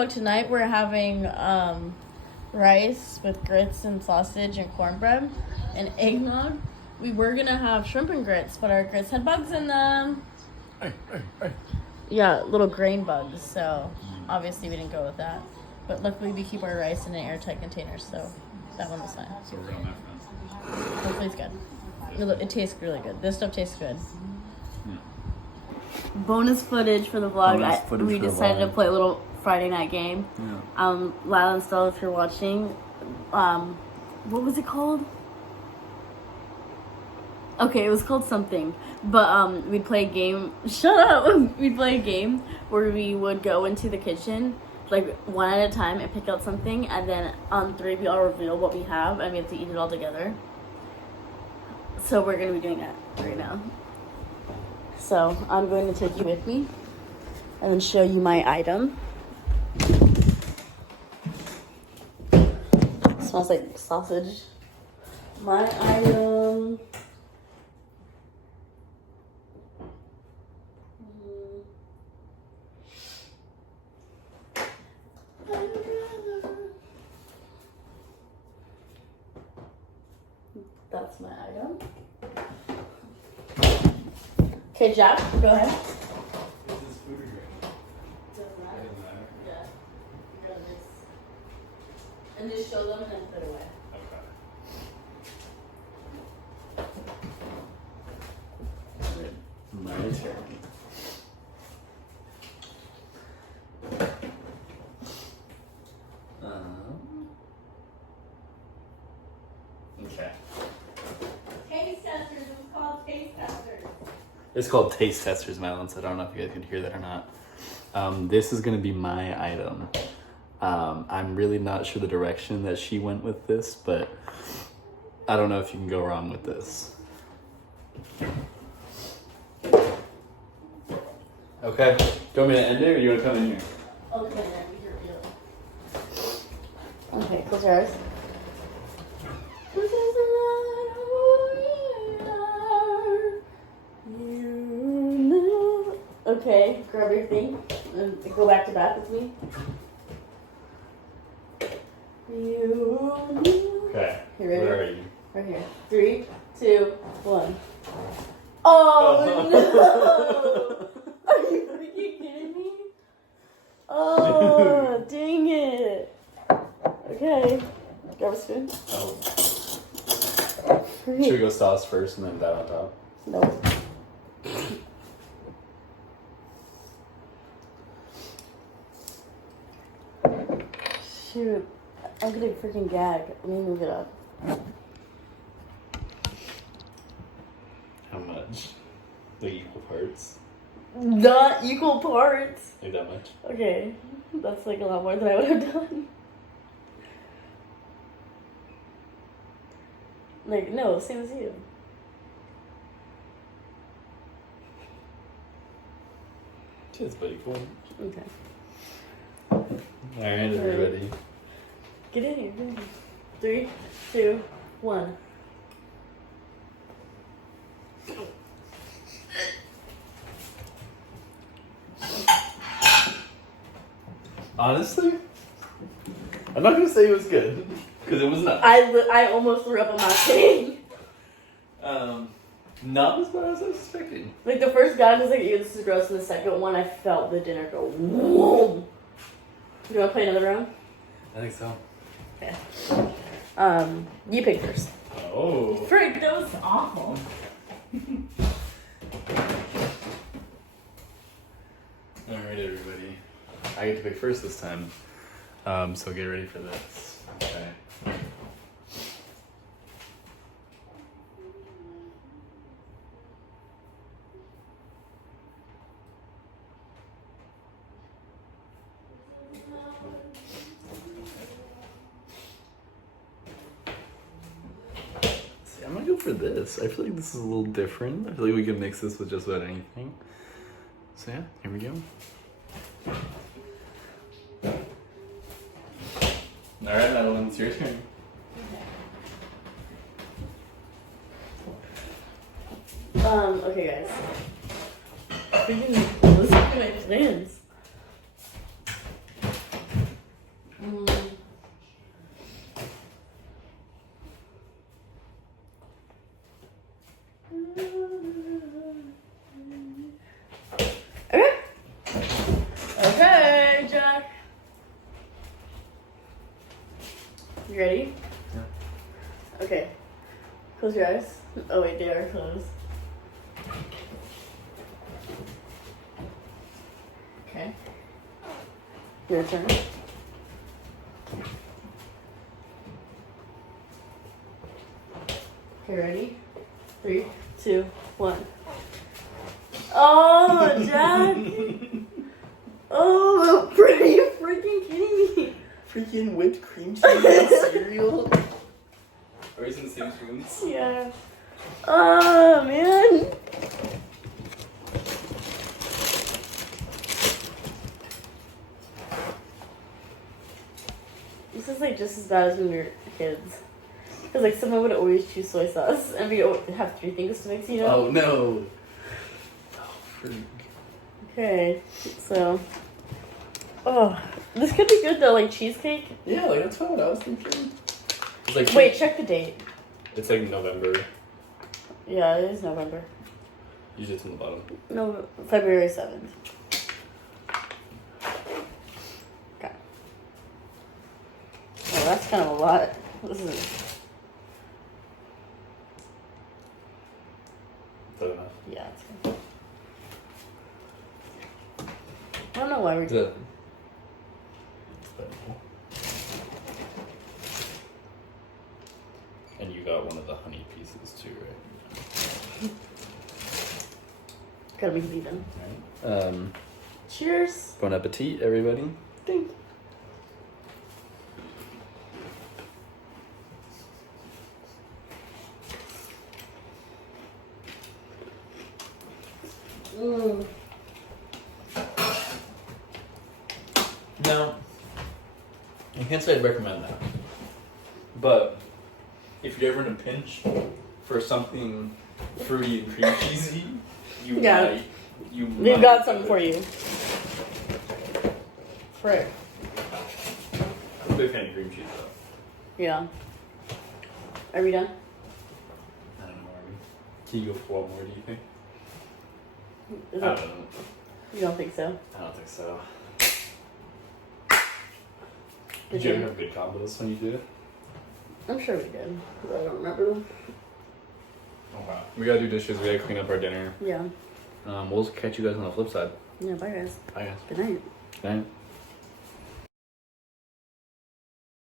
vlog tonight. We're having rice with grits and sausage and cornbread and eggnog. We were gonna have shrimp and grits, but our grits had bugs in them. Yeah, little grain bugs. So obviously we didn't go with that. But luckily we keep our rice in an airtight container, so that one was fine. So we're on that front. Hopefully it's good. It tastes really good. This stuff tastes good. Bonus footage for the vlog. We decided to play a little Friday night game. Yeah. Lyle and Stella, if you're watching, what was it called? Okay, it was called something. But we'd play a game. Shut up! We'd play a game where we would go into the kitchen, like one at a time, and pick out something, and then on 3 we all reveal what we have, and we have to eat it all together. So we're gonna be doing that right now. So I'm going to take you with me and then show you my item. It smells like sausage. My item. That's my item. Okay, Jack, go ahead. Is this food or drink? Doesn't matter. Doesn't matter. Yeah. You're gonna mix. And just show them and then put it away. Okay. My turn. Okay. Taste testers. It's called taste testers. It's called Taste Testers, Melons. I don't know if you guys can hear that or not. This is going to be my item. I'm really not sure the direction that she went with this, but I don't know if you can go wrong with this. Okay. Do you want me to end it or do you want to come in here? I'll come in there and be your Okay, close your eyes. This is the light of who we are. You know. Okay, grab your thing and go back to back with me. You know. Okay. You ready? Where are you? Right here. 3, 2, 1. Oh no! Are you freaking kidding me? Oh, dang it. Okay. Grab a spoon. Oh. Should we go sauce first and then that on top? No. Shoot. I'm gonna freaking gag. Let me move it up. How much? Like equal parts? Not equal parts. Like that much? Okay. That's like a lot more than I would have done. Like, no, same as you. Cheers, buddy. Cool. Okay. Alright, everybody. Get in here. Get in here. 3, 2, 1. Honestly, I'm not gonna say it was good because it was not. I almost threw up. I'm not kidding. Not as bad as I was expecting. Like the first guy was like, "Ew, this is gross," and the second one, I felt the dinner go whoa. You want to play another round? I think so. Okay. You pick first. Oh. Frick, that was awful. Alright, everybody. I get to pick first this time. So get ready for this. Okay. See, I'm gonna go for this. I feel like this is a little different. I feel like we can mix this with just about anything. So yeah, here we go. Alright, Madeline, it's your turn. Okay, guys. Freaking listen to my plans. You ready? Yeah. Okay. Close your eyes. Oh wait, they are closed. Okay. Your turn. Okay, ready? 3, 2, 1. Oh, Jack! Oh, are you freaking kidding me? Freaking whipped cream cheese and cereal. Are we in the same spoons? Yeah. Oh, man. This is like just as bad as when we were kids. Because like someone would always choose soy sauce and we would have 3 things to mix, you know? Oh no. Oh freak. Okay, so. Oh, this could be good though, like cheesecake. Yeah, like that's what I was thinking. It's like Wait, check the date. It's like November. Yeah, it is November. Usually it's on the bottom. No, February 7th. Okay. Oh, that's kind of a lot. This is. Is that enough? Yeah, it's good. I don't know why we're doing. And you got one of the honey pieces too, right? Gotta be even. Alright. Cheers. Bon appetit, everybody. Thank you. Now, I can't say I'd recommend that, but if you're ever in a pinch for something fruity and cream cheesy, We've might got something for you. Frick. I'm a big fan of cream cheese though. Yeah. Are we done? I don't know, are we? Can you go for one more, do you think? Is I it, don't know. you don't think so? I don't think so. Did Did you ever you? have good combos when you did it? I'm sure we did. But I don't remember them. Oh wow. We gotta do dishes, we gotta clean up our dinner. Yeah. We'll catch you guys on the flip side. Yeah, bye guys. Bye guys. Good night. Good night.